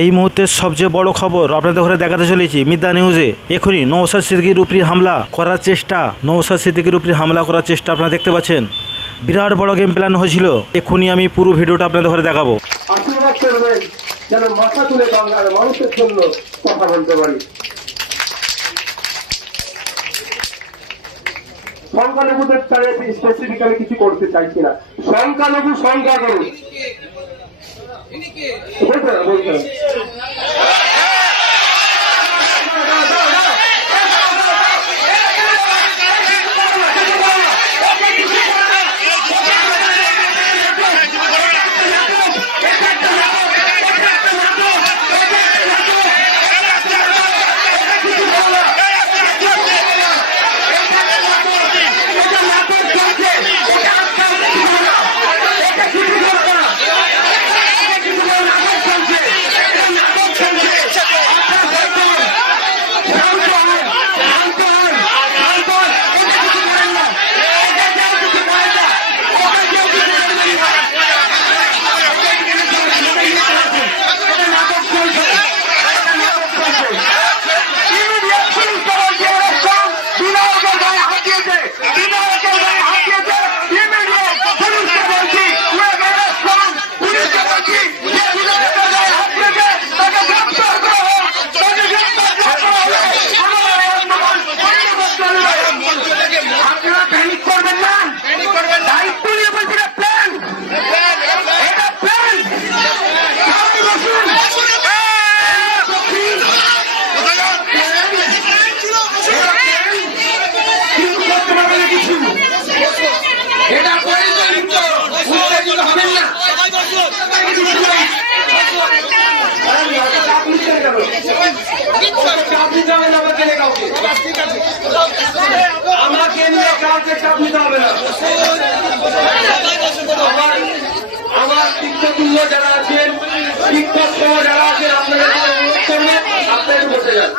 এই মুহূর্তের সবচেয়ে বড় খবর আপনাদের ঘরে দেখাতে চলেছি মিদ্যা নিউজে। এখনই নওশাদ সিদ্দিকীর উপরে হামলা করার চেষ্টা, আপনারা দেখতে পাচ্ছেন। বিরাট বড় গেম প্ল্যান হয়েছিল। এখনই আমি পুরো ভিডিওটা আপনাদের ঘরে দেখাবো। আশীর্বাদ করবেন যেন মাথা তুলে বাংলার মানুষের জন্য কথা বলতে পারি। সংখ্যালঘুদের তারা স্পেসিফিক্যালি কিছু করতে চাইছি না। সংখ্যালঘু সংখ্যা করুন বলতে আমাকে নিয়ে কাউকে চাপ নিতে হবে না। আমার শিক্ষকতুল্য যারা আছেন, শিক্ষক সহ যারা আছেন, আপনাদের অনুরোধ করবে আপনাদের বসে যান।